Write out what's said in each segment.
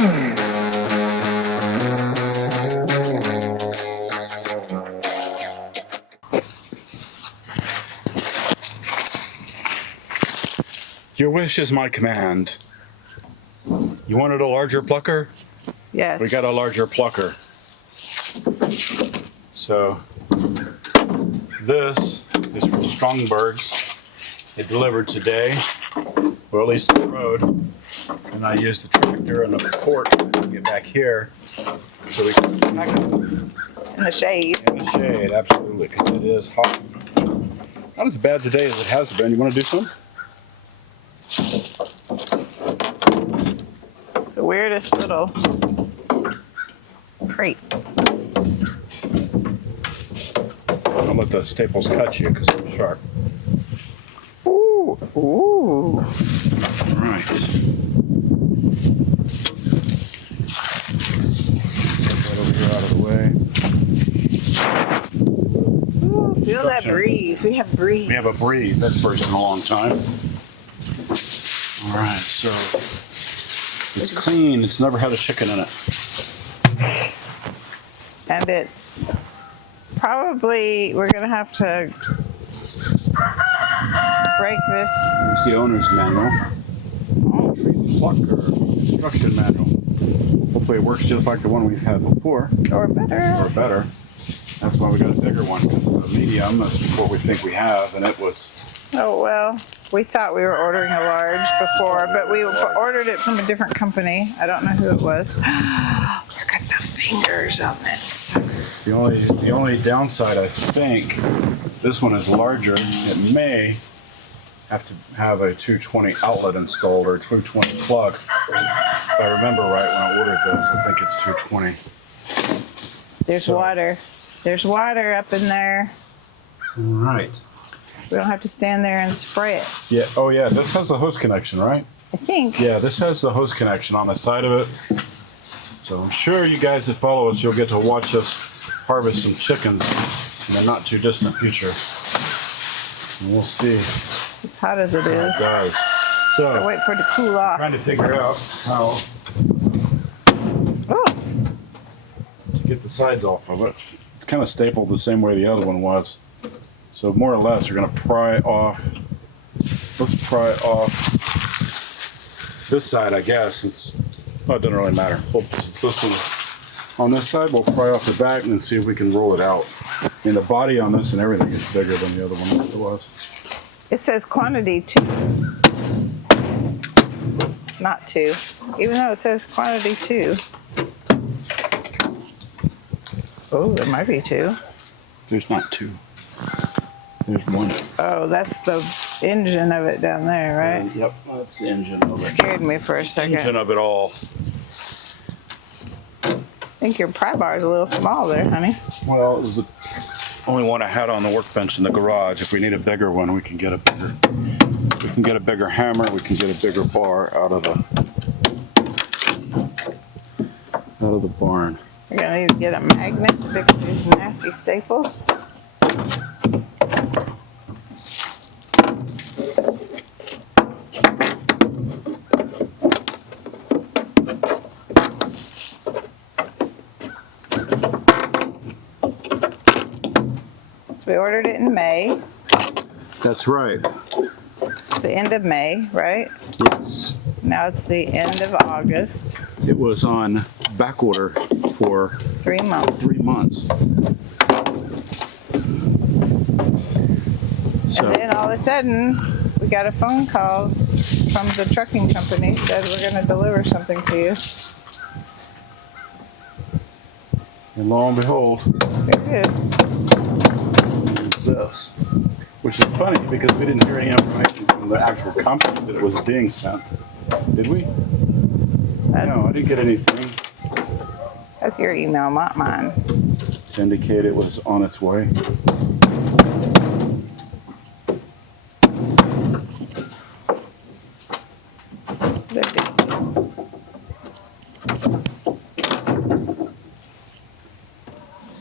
Your wish is my command. You wanted a larger plucker? Yes. We got a larger plucker. So this is from Stromberg's. It delivered today, or at least on the road. And I used the tractor and the fork to get back here so we can pack it. In the shade. In the shade, absolutely, because it is hot. Not as bad today as it has been. You want to do some? The weirdest little crate. Don't let the staples cut you because they're sharp. Ooh, ooh. All right. Get that over here out of the way. Ooh, feel that breeze. We have breeze. We have a breeze. That's first in a long time. All right, so it's clean. It's never had a chicken in it. And it's probably, we're going to have to break this. Here's the owner's manual. Poultry Plucker instruction manual. Hopefully it works just like the one we've had before. Or better. Or better. That's why we got a bigger one. The medium, that's what we think we have, and it was... Oh, well, we thought we were ordering a large before, but we ordered it from a different company. I don't know who it was. Look at the fingers on this. The only downside, I think, this one is larger. It may have to have a 220 outlet installed or a 220 plug. If I remember right when I ordered this, I think it's 220. There's water. There's water up in there. All right. We don't have to stand there and spray it. Yeah. Oh, yeah. This has the hose connection, right? I think. Yeah, this has the hose connection on the side of it. So I'm sure you guys that follow us, you'll get to watch us harvest some chickens in the not too distant future. And we'll see. As hot as it is. It does. So So wait for it to cool off. trying to figure out how Oh, to get the sides off of it. It's kind of stapled the same way the other one was. So more or less, you're going to pry off. Let's pry off this side, I guess. Oh, it doesn't really matter. It's this one on this side. We'll pry off the back and see if we can roll it out. I mean, the body on this and everything is bigger than the other one it was. it says quantity 2. Not 2. Even though it says quantity 2. Oh, there might be 2. There's not 2. There's 1. Oh, that's the engine of it down there, right? Yep, that's the engine of it. Scared me for a second. Engine of it all. I think your pry bar is a little small there, honey. Well, it was the only one I had on the workbench in the garage. If we need a bigger one, we can get a bigger. We can get a bigger hammer. We can get a bigger bar out of the barn. You're gonna need to get a magnet to pick up these nasty staples. We ordered it in May. That's right. The end of May, right? Yes. Now it's the end of August. It was on back order for 3 months. 3 months. So, And then all of a sudden, we got a phone call from the trucking company, said we're going to deliver something to you. and lo and behold, Here it is. this, which is funny because we didn't hear any information from the actual company that it was being sent. Did we? No, I didn't get anything That's your email, not mine. to indicate it was on its way.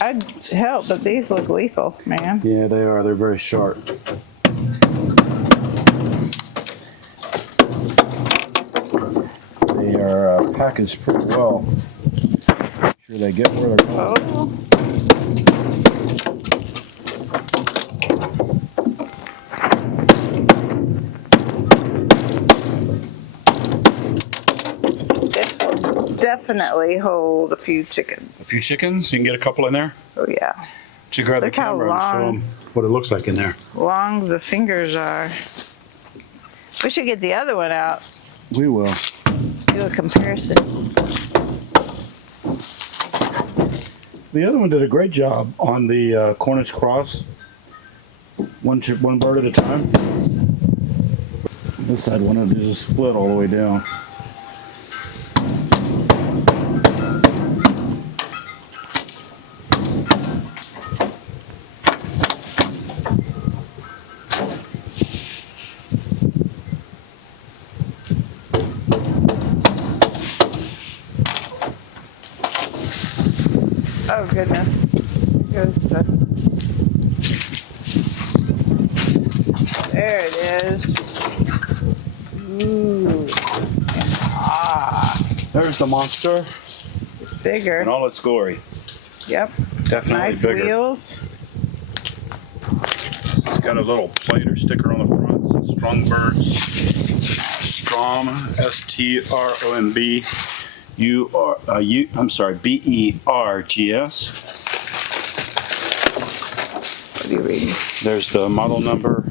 I'd help, but these look lethal, man. Yeah, they are. They're very sharp. They are packed packaged pretty well. Make sure they get where they're going. Oh. This will definitely hold a few chickens. A few chickens? You can get a couple in there? Oh yeah. Should grab Look the how camera and show long- them what it looks like in there. Long the fingers are. We should get the other one out. We will. Do a comparison. The other one did a great job on the Cornish cross. One bird at a time. This side wanted to just split all the way down. Oh goodness. Goes the. There it is. Ooh. Ah, There's the monster it's bigger. in all its glory. Yep. Definitely Nice bigger. wheels. It's got a little plate or sticker on the front. It says Stromberg. Stromb, Bergs. What are you reading? There's the model number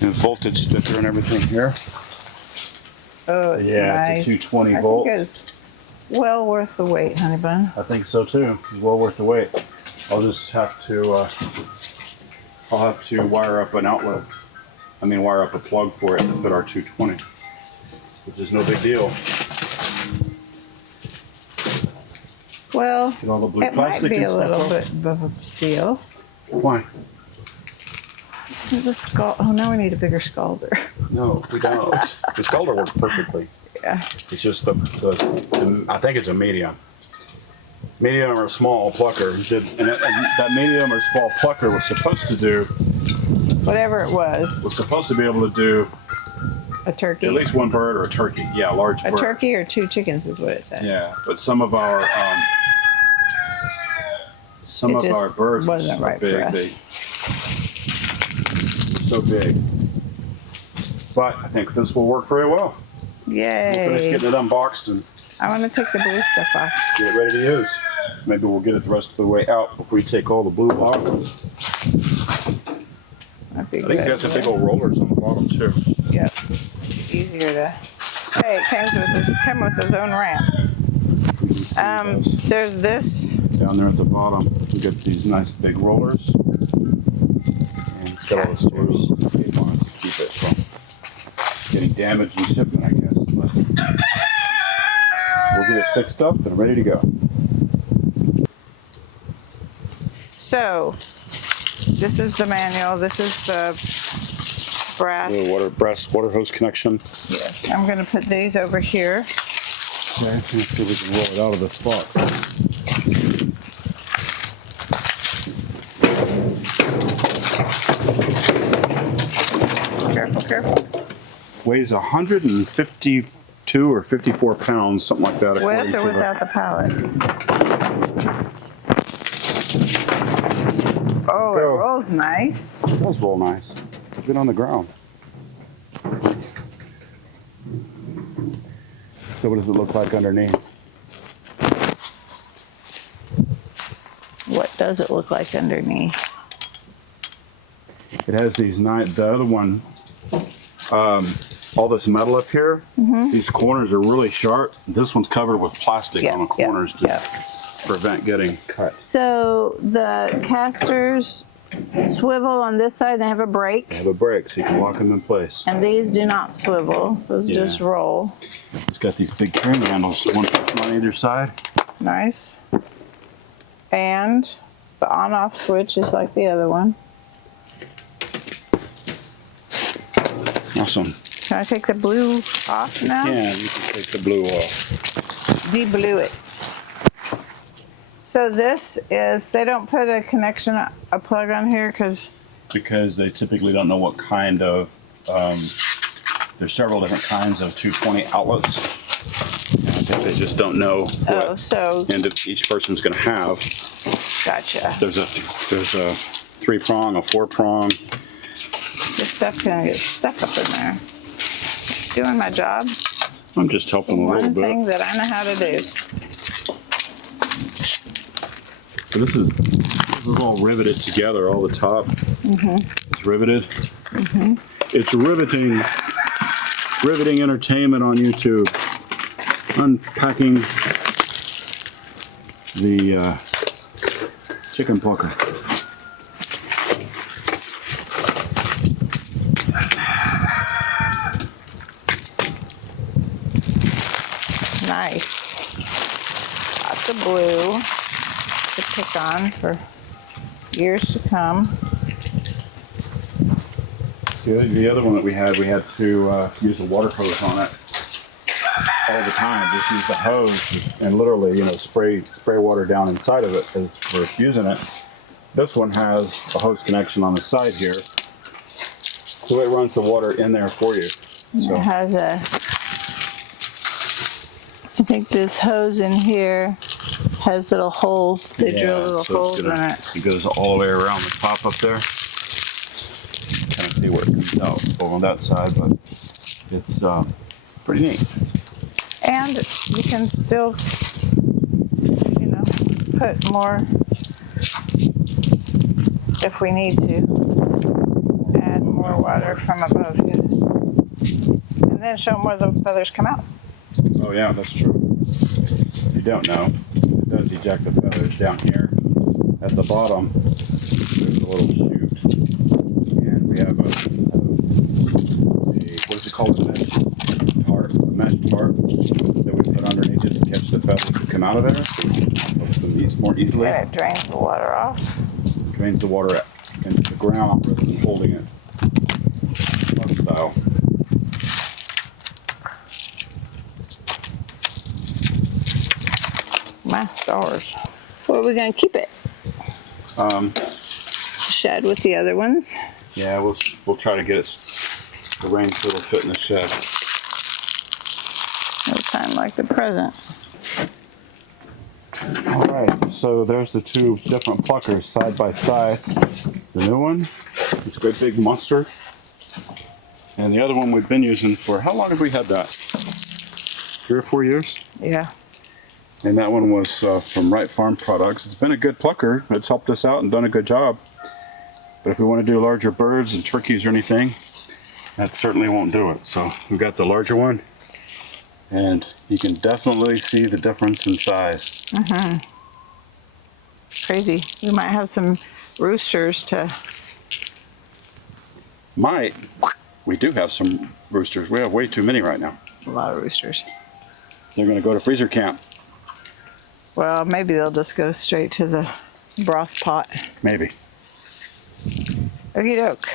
and voltage sticker and everything here. Oh, it's Yeah, nice. it's a 220 I volt. think it's well worth the wait, honey bun. I think so too. It's well worth the wait. I'll just have to wire up an outlet. Wire up a plug for it to fit our 220, which is no big deal. Well, Get all the blue it might plastic be and a stuff little off. bit of a deal. Why? Isn't the skull? Oh, now we need a bigger scalder. No, we don't. The scalder works perfectly. Yeah. It's just the I think it's a medium. Medium or small plucker. And that medium or small plucker was supposed to do, Whatever it was, to be able to do a turkey. at least one bird or a turkey. Yeah, a large A bird. turkey or 2 chickens is what it said. Yeah, but some of our It just birds were wasn't so right for big. us. So big. But I think this will work very well. We'll finish Yay. getting it unboxed and I want to take the blue stuff off. get it ready to use. Maybe we'll get it the rest of the way out before we take all the blue off. That'd be I think good. it has some big old rollers on the bottom too. Yep. Easier to. Hey, it comes with its own ramp. There's this. Down there at the bottom, we get these nice big rollers. And it's got all the screws to keep it from getting damaged in shipment, I guess. But we'll get it fixed up and ready to go. So, this is the manual. This is the brass. Little water hose connection. Yes. I'm going to put these over here. Okay, let's see if we can roll it out of the spot. Careful, careful. Weighs 152 or 54 pounds, something like that. With according or to without the pallet? Oh, it Go. rolls nice. It does roll nice. It's been on the ground. So what does it look like underneath? What does it look like underneath? It has these the other one, all this metal up here, these corners are really sharp. This one's covered with plastic on the corners to prevent getting cut. So the casters swivel on this side, they have a brake. They have a brake so you can lock them in place. And these do not swivel, those Yeah. just roll. It's got these big carrying handles, one person on either side. Nice. And the on-off switch is like the other one. Awesome. Can I take the blue off now? Yeah, you can take the blue off. De-blue it. So this is, they don't put a connection, a plug on here because Because they typically don't know what kind of, there's several different kinds of 220 outlets. They just don't know Oh, what so end each person's going to have. gotcha. There's a 3-prong, a 4-prong. This stuff gonna get stuck up in there. Doing my job. I'm just helping a little One bit. thing that I know how to do. So this is all riveted together. All the top is riveted. It's riveting entertainment on YouTube. Unpacking the chicken plucker. Nice. Lots of blue to pick on for years to come. The other one that we had to use a water hose on it all the time. Just use the hose and literally, spray water down inside of it as we're using it. This one has a hose connection on the side here, so it runs the water in there for you. So. It has I think this hose in here has little holes. They drill little holes in it. It goes all the way around the top up there. Kind of see where it comes out over on that side, but it's pretty neat. And you can still, put more if we need to. Add more water from above. And then show them where the feathers come out. Oh yeah, that's true. If you don't know, it does eject the feathers down here. At the bottom, there's a little chute. And we have what is it called? A mesh tarp that we put underneath it to catch the feathers that come out of there. So it helps them more easily. And it drains the water off. Drains the water into the ground rather than holding it. Style. My stars. Where are we going to keep it? Shed with the other ones. Yeah, we'll try to get it arranged so it'll fit in the shed. No time like the present. All right, so there's the two different pluckers side by side. The new one, this great big monster, and the other one we've been using for, how long have we had that? 3 or 4 years? Yeah. And that one was from Wright Farm Products. It's been a good plucker. It's helped us out and done a good job. But if we want to do larger birds and turkeys or anything, that certainly won't do it. So we've got the larger one, and you can definitely see the difference in size. Crazy. We might have some roosters to... We do have some roosters. We have way too many right now. A lot of roosters. They're going to go to freezer camp. Well, maybe they'll just go straight to the broth pot. Maybe. Okie doke.